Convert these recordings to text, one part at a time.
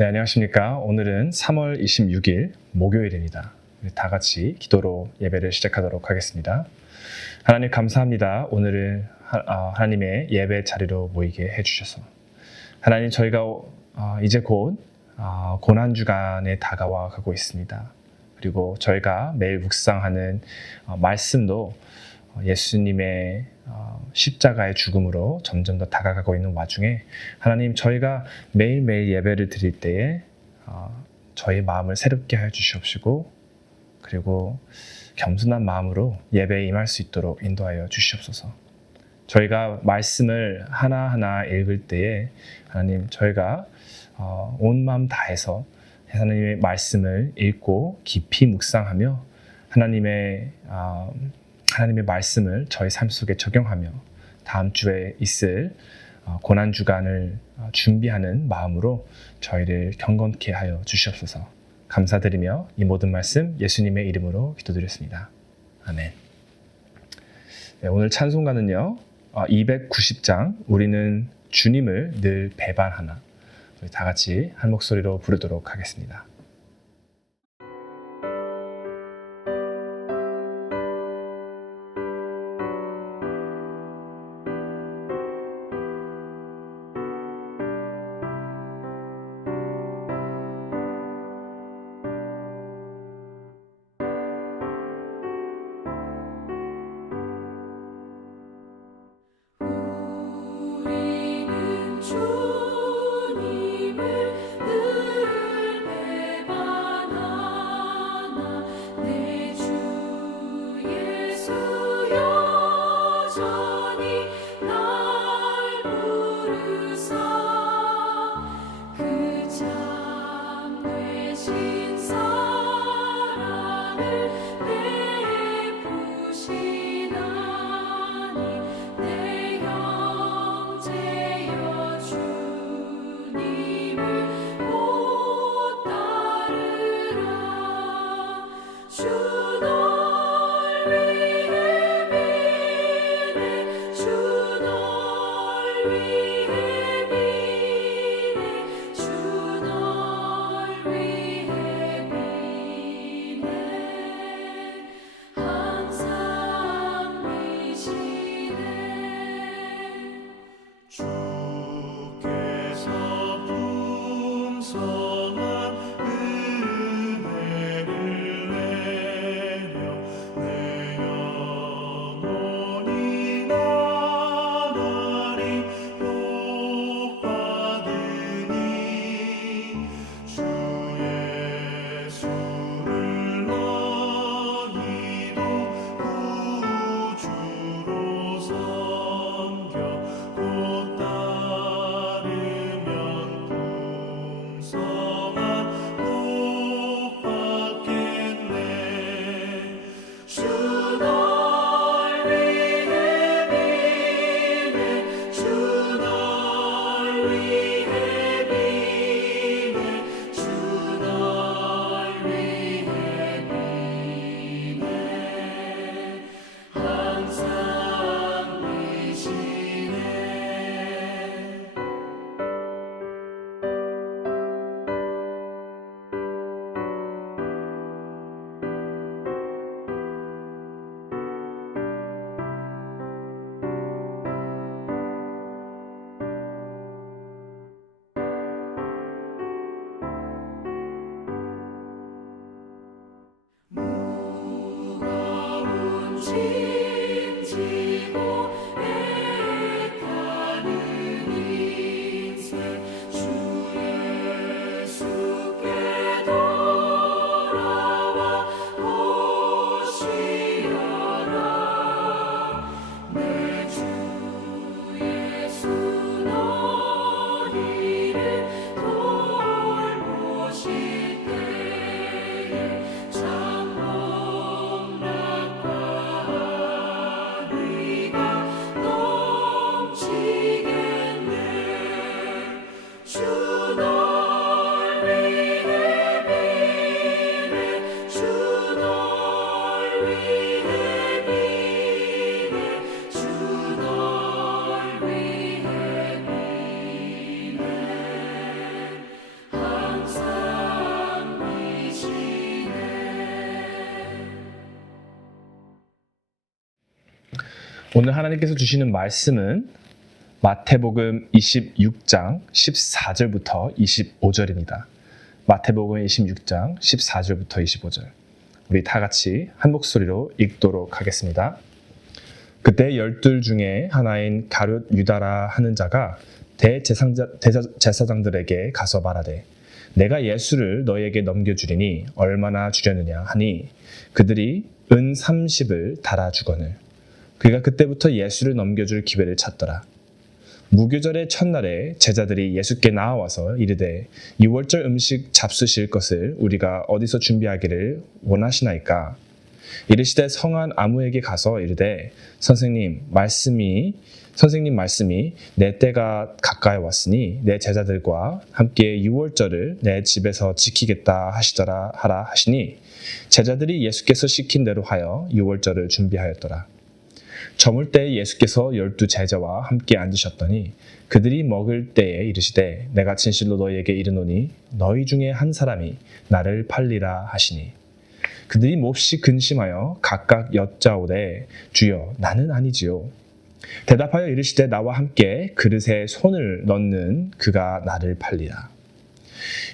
네, 안녕하십니까. 오늘은 3월 26일 목요일입니다. 다 같이 기도로 예배를 시작하도록 하겠습니다. 하나님 감사합니다. 오늘은 하나님의 예배 자리로 모이게 해주셔서 하나님, 저희가 이제 곧 고난주간에 다가와 가고 있습니다. 그리고 저희가 매일 묵상하는 말씀도 예수님의 십자가의 죽음으로 점점 더 다가가고 있는 와중에 하나님, 저희가 매일매일 예배를 드릴 때에 저희 마음을 새롭게 하여 주시옵시고, 그리고 겸손한 마음으로 예배에 임할 수 있도록 인도하여 주시옵소서. 저희가 말씀을 하나하나 읽을 때에 하나님, 저희가 온 마음 다해서 하나님의 말씀을 읽고 깊이 묵상하며 하나님의 말씀을 저희 삶 속에 적용하며 다음 주에 있을 고난주간을 준비하는 마음으로 저희를 경건케 하여 주시옵소서. 감사드리며 이 모든 말씀 예수님의 이름으로 기도드렸습니다. 아멘. 네, 오늘 찬송가는요, 290장 우리는 주님을 늘 배반하나, 우리 다 같이 한 목소리로 부르도록 하겠습니다. 오늘 하나님께서 주시는 말씀은 마태복음 26장 14절부터 25절입니다. 마태복음 26장 14절부터 25절. 우리 다 같이 한 목소리로 읽도록 하겠습니다. 그때 12 중에 하나인 가룟 유다라 하는 자가 대제사장들에게 가서 말하되 내가 예수를 너희에게 넘겨주리니 얼마나 주려느냐 하니 그들이 은 30을 달아주거늘 그가 그때부터 예수를 넘겨줄 기회를 찾더라. 무교절의 첫날에 제자들이 예수께 나와서 이르되 유월절 음식 잡수실 것을 우리가 어디서 준비하기를 원하시나이까? 이르시되 성한 아무에게 가서 이르되 선생님 말씀이 내 때가 가까이 왔으니 내 제자들과 함께 유월절을 내 집에서 지키겠다 하시더라 하라 하시니 제자들이 예수께서 시킨 대로 하여 유월절을 준비하였더라. 저물 때 예수께서 12 제자와 함께 앉으셨더니 그들이 먹을 때에 이르시되 내가 진실로 너희에게 이르노니 너희 중에 한 사람이 나를 팔리라 하시니 그들이 몹시 근심하여 각각 여짜오되 주여 나는 아니지요. 대답하여 이르시되 나와 함께 그릇에 손을 넣는 그가 나를 팔리라.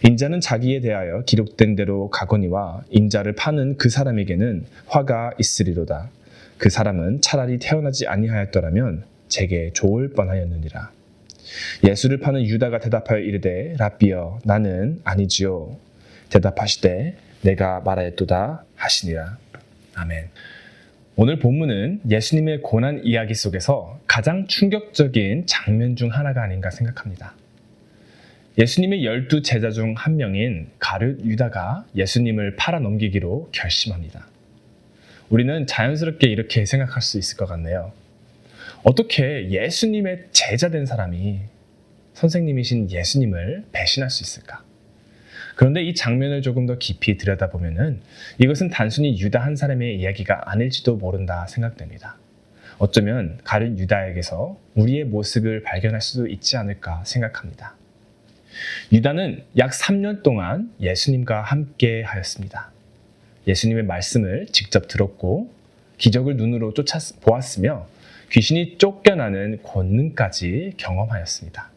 인자는 자기에 대하여 기록된 대로 가거니와 인자를 파는 그 사람에게는 화가 있으리로다. 그 사람은 차라리 태어나지 아니하였더라면 제게 좋을 뻔하였느니라. 예수를 파는 유다가 대답하여 이르되 랍비여 나는 아니지요. 대답하시되 내가 말하였도다 하시니라. 아멘. 오늘 본문은 예수님의 고난 이야기 속에서 가장 충격적인 장면 중 하나가 아닌가 생각합니다. 예수님의 12 제자 중 한 명인 가룟 유다가 예수님을 팔아넘기기로 결심합니다. 우리는 자연스럽게 이렇게 생각할 수 있을 것 같네요. 어떻게 예수님의 제자 된 사람이 선생님이신 예수님을 배신할 수 있을까? 그런데 이 장면을 조금 더 깊이 들여다보면은 이것은 단순히 유다 한 사람의 이야기가 아닐지도 모른다 생각됩니다. 어쩌면 가룟 유다에게서 우리의 모습을 발견할 수도 있지 않을까 생각합니다. 유다는 약 3년 동안 예수님과 함께 하였습니다. 예수님의 말씀을 직접 들었고 기적을 눈으로 보았으며 귀신이 쫓겨나는 권능까지 경험하였습니다.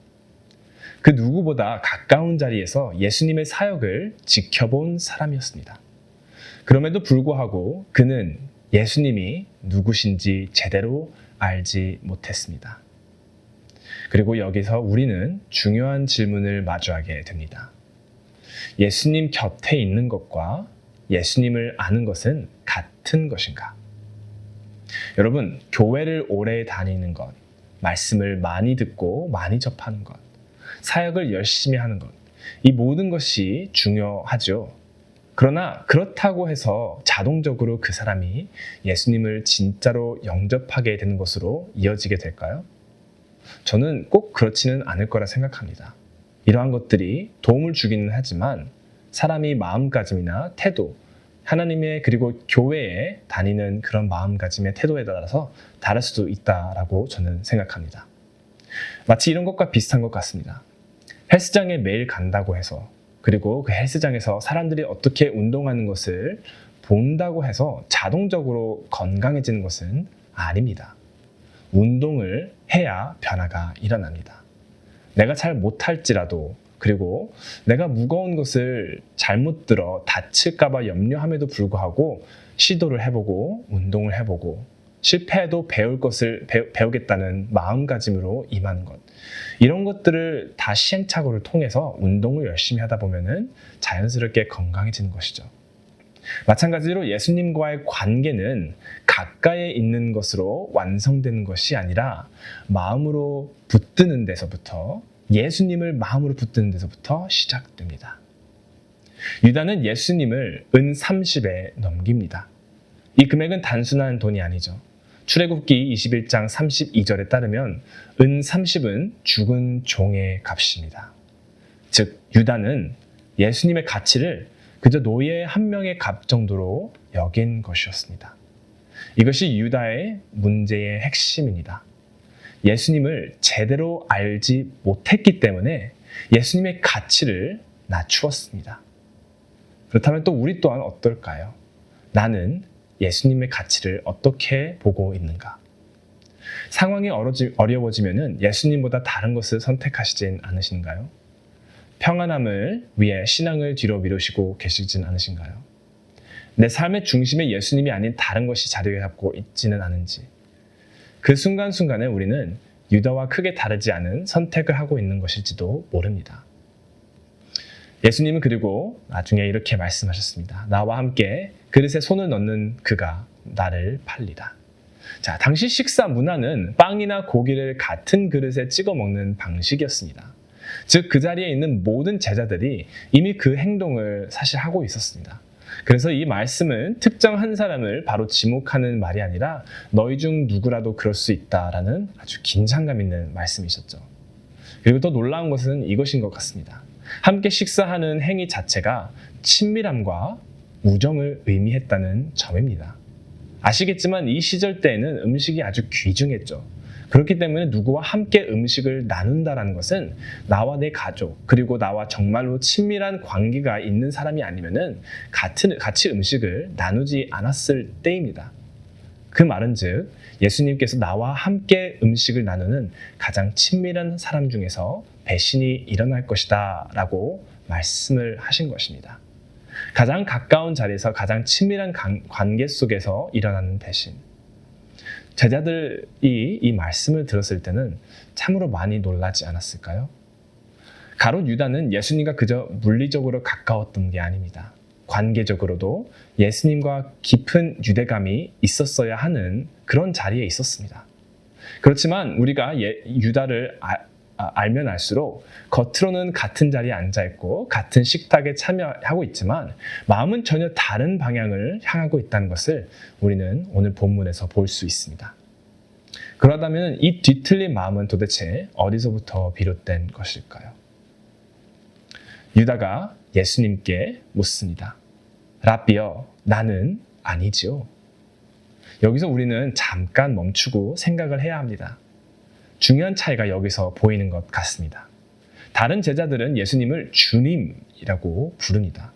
그 누구보다 가까운 자리에서 예수님의 사역을 지켜본 사람이었습니다. 그럼에도 불구하고 그는 예수님이 누구신지 제대로 알지 못했습니다. 그리고 여기서 우리는 중요한 질문을 마주하게 됩니다. 예수님 곁에 있는 것과 예수님을 아는 것은 같은 것인가? 여러분, 교회를 오래 다니는 것, 말씀을 많이 듣고 많이 접하는 것, 사역을 열심히 하는 것, 이 모든 것이 중요하죠. 그러나 그렇다고 해서 자동적으로 그 사람이 예수님을 진짜로 영접하게 되는 것으로 이어지게 될까요? 저는 꼭 그렇지는 않을 거라 생각합니다. 이러한 것들이 도움을 주기는 하지만 사람이 마음가짐이나 태도, 하나님의 그리고 교회에 다니는 그런 마음가짐의 태도에 따라서 다를 수도 있다라고 저는 생각합니다. 마치 이런 것과 비슷한 것 같습니다. 헬스장에 매일 간다고 해서 그리고 그 헬스장에서 사람들이 어떻게 운동하는 것을 본다고 해서 자동적으로 건강해지는 것은 아닙니다. 운동을 해야 변화가 일어납니다. 내가 잘 못할지라도 그리고 내가 무거운 것을 잘못 들어 다칠까 봐 염려함에도 불구하고 시도를 해보고 운동을 해보고 실패해도 배울 것을 배우겠다는 마음가짐으로 임하는 것, 이런 것들을 다 시행착오를 통해서 운동을 열심히 하다 보면은 자연스럽게 건강해지는 것이죠. 마찬가지로 예수님과의 관계는 가까이에 있는 것으로 완성되는 것이 아니라 마음으로 붙드는 데서부터, 예수님을 마음으로 붙드는 데서부터 시작됩니다. 유다는 예수님을 은 30에 넘깁니다. 이 금액은 단순한 돈이 아니죠. 출애굽기 21장 32절에 따르면 은 30은 죽은 종의 값입니다. 즉 유다는 예수님의 가치를 그저 노예 한 명의 값 정도로 여긴 것이었습니다. 이것이 유다의 문제의 핵심입니다. 예수님을 제대로 알지 못했기 때문에 예수님의 가치를 낮추었습니다. 그렇다면 또 우리 또한 어떨까요? 나는 예수님의 가치를 어떻게 보고 있는가? 상황이 어려워지면은 예수님보다 다른 것을 선택하시진 않으신가요? 평안함을 위해 신앙을 뒤로 미루시고 계시진 않으신가요? 내 삶의 중심에 예수님이 아닌 다른 것이 자리를 잡고 있지는 않은지, 그 순간순간에 우리는 유다와 크게 다르지 않은 선택을 하고 있는 것일지도 모릅니다. 예수님은 그리고 나중에 이렇게 말씀하셨습니다. 나와 함께 그릇에 손을 넣는 그가 나를 팔리라. 자, 당시 식사 문화는 빵이나 고기를 같은 그릇에 찍어 먹는 방식이었습니다. 즉, 그 자리에 있는 모든 제자들이 이미 그 행동을 사실 하고 있었습니다. 그래서 이 말씀은 특정 한 사람을 바로 지목하는 말이 아니라 너희 중 누구라도 그럴 수 있다라는 아주 긴장감 있는 말씀이셨죠. 그리고 또 놀라운 것은 이것인 것 같습니다. 함께 식사하는 행위 자체가 친밀함과 우정을 의미했다는 점입니다. 아시겠지만 이 시절 때에는 음식이 아주 귀중했죠. 그렇기 때문에 누구와 함께 음식을 나눈다라는 것은 나와 내 가족, 그리고 나와 정말로 친밀한 관계가 있는 사람이 아니면은 같이 음식을 나누지 않았을 때입니다. 그 말은 즉, 예수님께서 나와 함께 음식을 나누는 가장 친밀한 사람 중에서 배신이 일어날 것이다 라고 말씀을 하신 것입니다. 가장 가까운 자리에서 가장 친밀한 관계 속에서 일어나는 배신. 제자들이 이 말씀을 들었을 때는 참으로 많이 놀라지 않았을까요? 가롯 유다는 예수님과 그저 물리적으로 가까웠던 게 아닙니다. 관계적으로도 예수님과 깊은 유대감이 있었어야 하는 그런 자리에 있었습니다. 그렇지만 우리가 유다를 알면 알수록 겉으로는 같은 자리에 앉아있고 같은 식탁에 참여하고 있지만 마음은 전혀 다른 방향을 향하고 있다는 것을 우리는 오늘 본문에서 볼 수 있습니다. 그러다면 이 뒤틀린 마음은 도대체 어디서부터 비롯된 것일까요? 유다가 예수님께 묻습니다. 라비여, 나는 아니지요. 여기서 우리는 잠깐 멈추고 생각을 해야 합니다. 중요한 차이가 여기서 보이는 것 같습니다. 다른 제자들은 예수님을 주님이라고 부릅니다.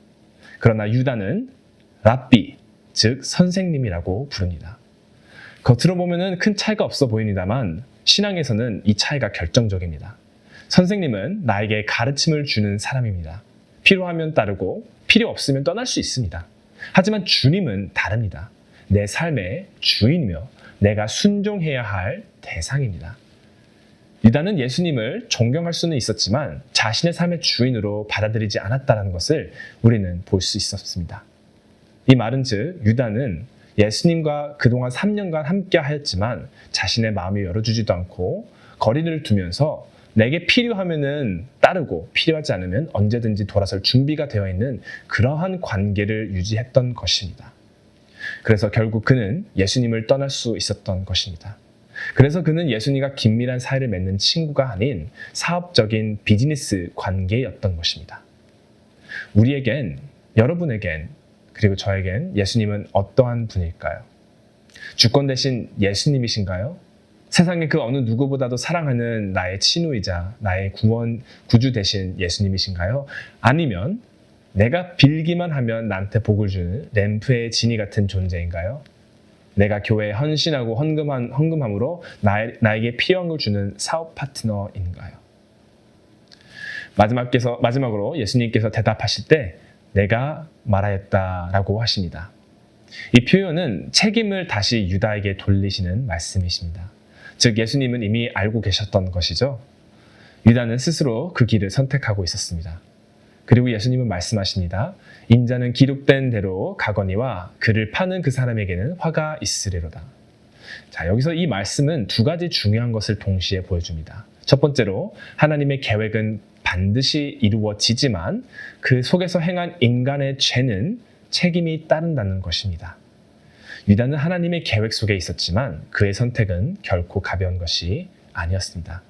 그러나 유다는 랍비, 즉 선생님이라고 부릅니다. 겉으로 보면은 큰 차이가 없어 보입니다만 신앙에서는 이 차이가 결정적입니다. 선생님은 나에게 가르침을 주는 사람입니다. 필요하면 따르고 필요 없으면 떠날 수 있습니다. 하지만 주님은 다릅니다. 내 삶의 주인이며 내가 순종해야 할 대상입니다. 유다는 예수님을 존경할 수는 있었지만 자신의 삶의 주인으로 받아들이지 않았다는 것을 우리는 볼 수 있었습니다. 이 말은 즉 유다는 예수님과 그동안 3년간 함께 하였지만 자신의 마음을 열어주지도 않고 거리를 두면서 내게 필요하면은 따르고 필요하지 않으면 언제든지 돌아설 준비가 되어 있는 그러한 관계를 유지했던 것입니다. 그래서 결국 그는 예수님을 떠날 수 있었던 것입니다. 그래서 그는 예수님과 긴밀한 사이를 맺는 친구가 아닌 사업적인 비즈니스 관계였던 것입니다. 우리에겐, 여러분에겐, 그리고 저에겐 예수님은 어떠한 분일까요? 주권 대신 예수님이신가요? 세상의 그 어느 누구보다도 사랑하는 나의 친구이자 나의 구주 대신 예수님이신가요? 아니면 내가 빌기만 하면 나한테 복을 주는 램프의 지니 같은 존재인가요? 내가 교회에 헌신하고 헌금함으로 나에게 필요한 걸 주는 사업 파트너인가요? 마지막으로 예수님께서 대답하실 때 내가 말하였다라고 하십니다. 이 표현은 책임을 다시 유다에게 돌리시는 말씀이십니다. 즉 예수님은 이미 알고 계셨던 것이죠. 유다는 스스로 그 길을 선택하고 있었습니다. 그리고 예수님은 말씀하십니다. 인자는 기록된 대로 가거니와 그를 파는 그 사람에게는 화가 있으리로다. 자, 여기서 이 말씀은 두 가지 중요한 것을 동시에 보여줍니다. 첫 번째로 하나님의 계획은 반드시 이루어지지만 그 속에서 행한 인간의 죄는 책임이 따른다는 것입니다. 유다는 하나님의 계획 속에 있었지만 그의 선택은 결코 가벼운 것이 아니었습니다.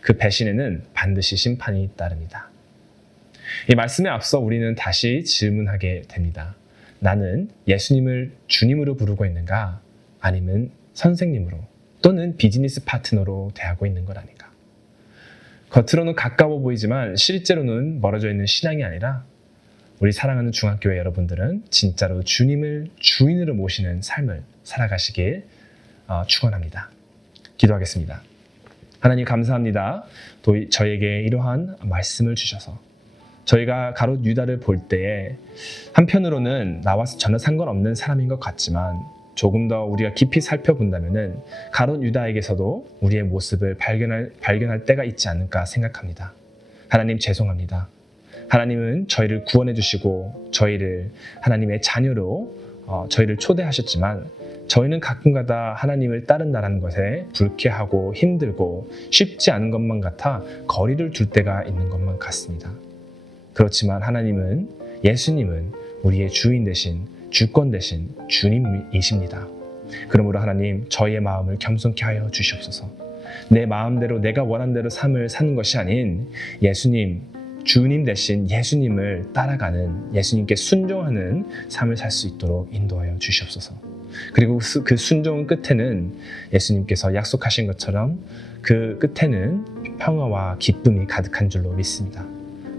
그 배신에는 반드시 심판이 따릅니다. 이 말씀에 앞서 우리는 다시 질문하게 됩니다. 나는 예수님을 주님으로 부르고 있는가? 아니면 선생님으로 또는 비즈니스 파트너로 대하고 있는 것 아닌가? 겉으로는 가까워 보이지만 실제로는 멀어져 있는 신앙이 아니라 우리 사랑하는 중학교회 여러분들은 진짜로 주님을 주인으로 모시는 삶을 살아가시길 축원합니다. 기도하겠습니다. 하나님 감사합니다. 또 저에게 이러한 말씀을 주셔서 저희가 가롯 유다를 볼 때에 한편으로는 나와 전혀 상관없는 사람인 것 같지만 조금 더 우리가 깊이 살펴본다면 가롯 유다에게서도 우리의 모습을 발견할 때가 있지 않을까 생각합니다. 하나님 죄송합니다. 하나님은 저희를 구원해 주시고 저희를 하나님의 자녀로 저희를 초대하셨지만 저희는 가끔가다 하나님을 따른다는 것에 불쾌하고 힘들고 쉽지 않은 것만 같아 거리를 둘 때가 있는 것만 같습니다. 그렇지만 하나님은, 예수님은 우리의 주인 되신, 주권 되신 주님이십니다. 그러므로 하나님, 저희의 마음을 겸손케 하여 주시옵소서. 내 마음대로 내가 원하는 대로 삶을 사는 것이 아닌 예수님, 주님 되신 예수님을 따라가는, 예수님께 순종하는 삶을 살 수 있도록 인도하여 주시옵소서. 그리고 그 순종의 끝에는 예수님께서 약속하신 것처럼 그 끝에는 평화와 기쁨이 가득한 줄로 믿습니다.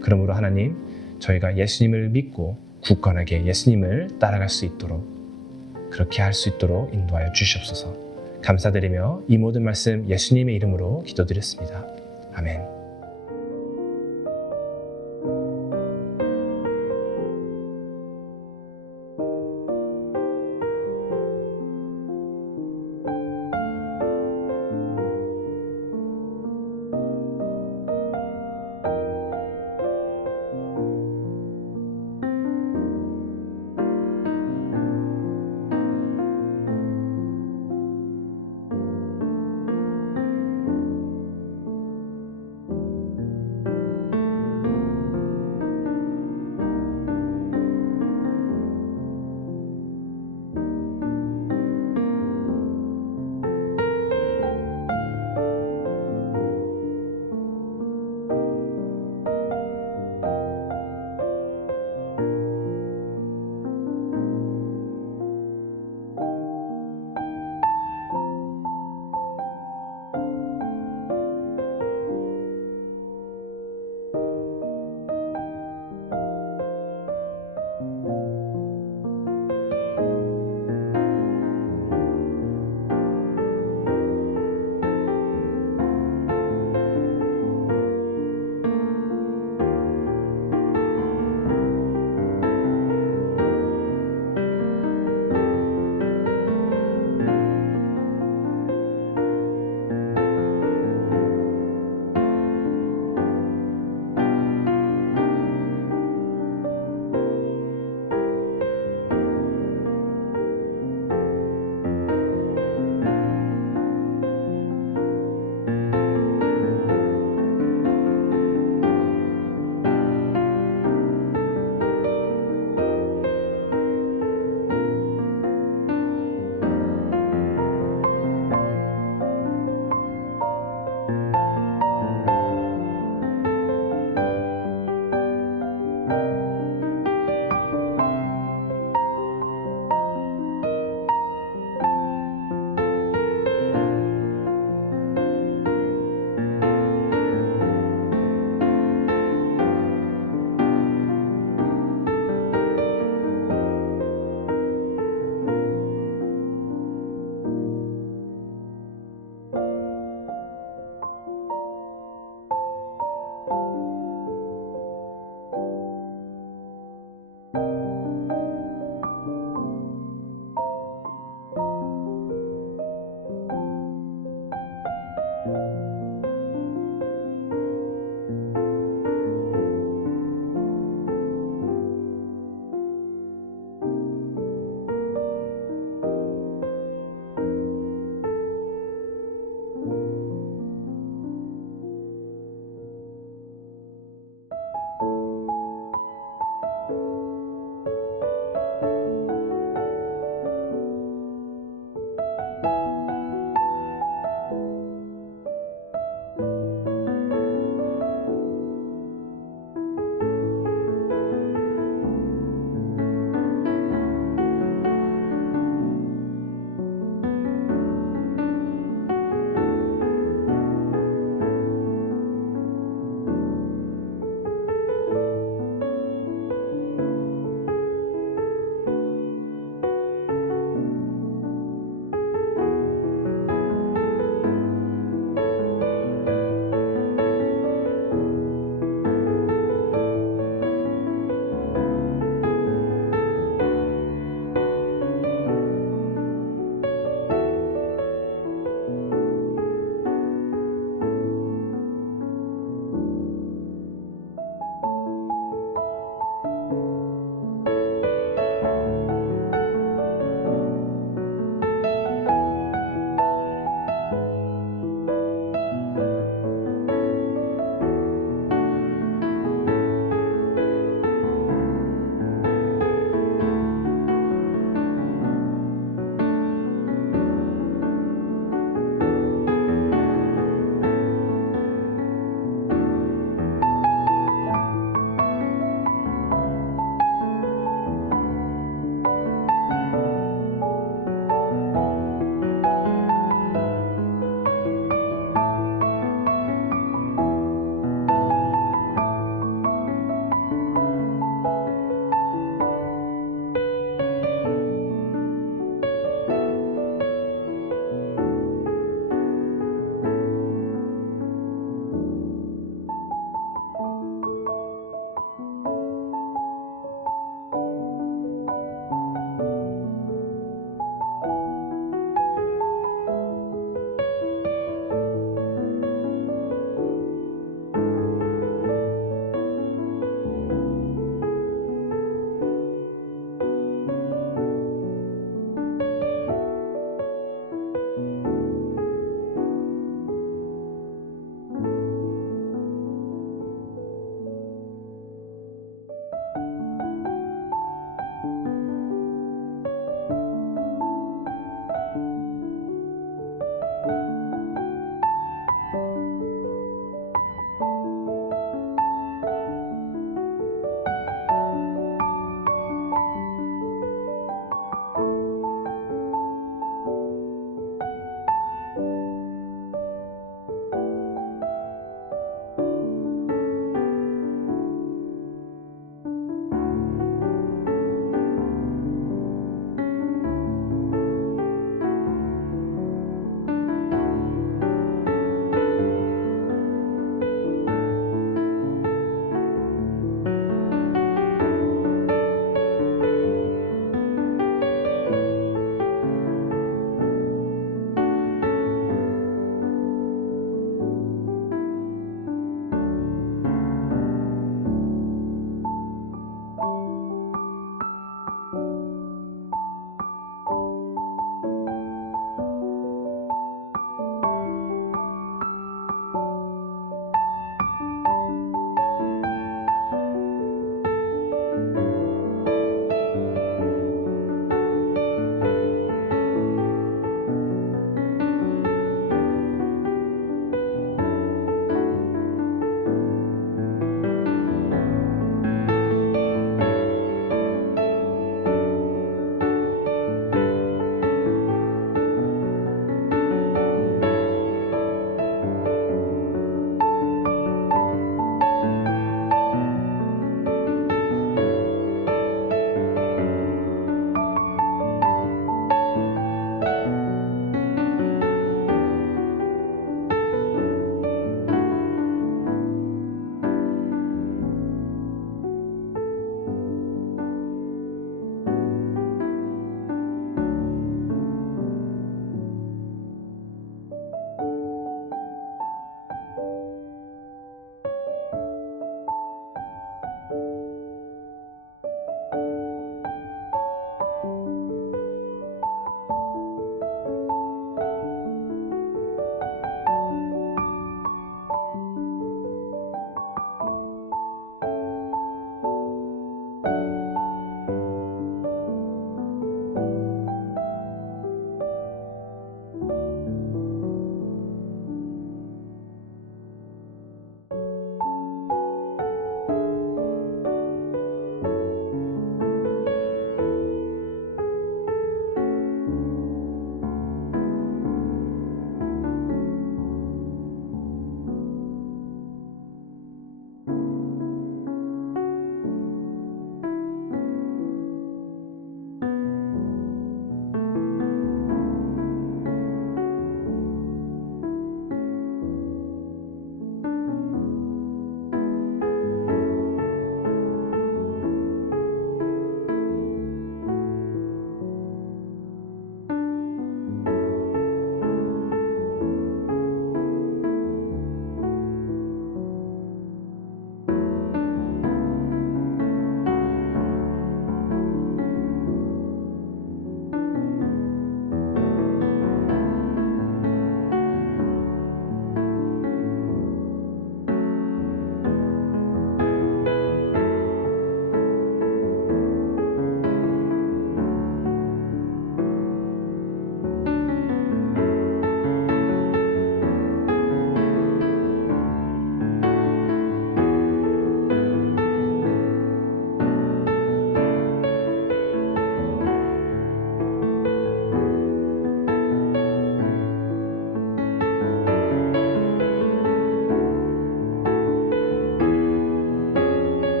그러므로 하나님, 저희가 예수님을 믿고 굳건하게 예수님을 따라갈 수 있도록, 그렇게 할 수 있도록 인도하여 주시옵소서. 감사드리며 이 모든 말씀 예수님의 이름으로 기도드렸습니다. 아멘.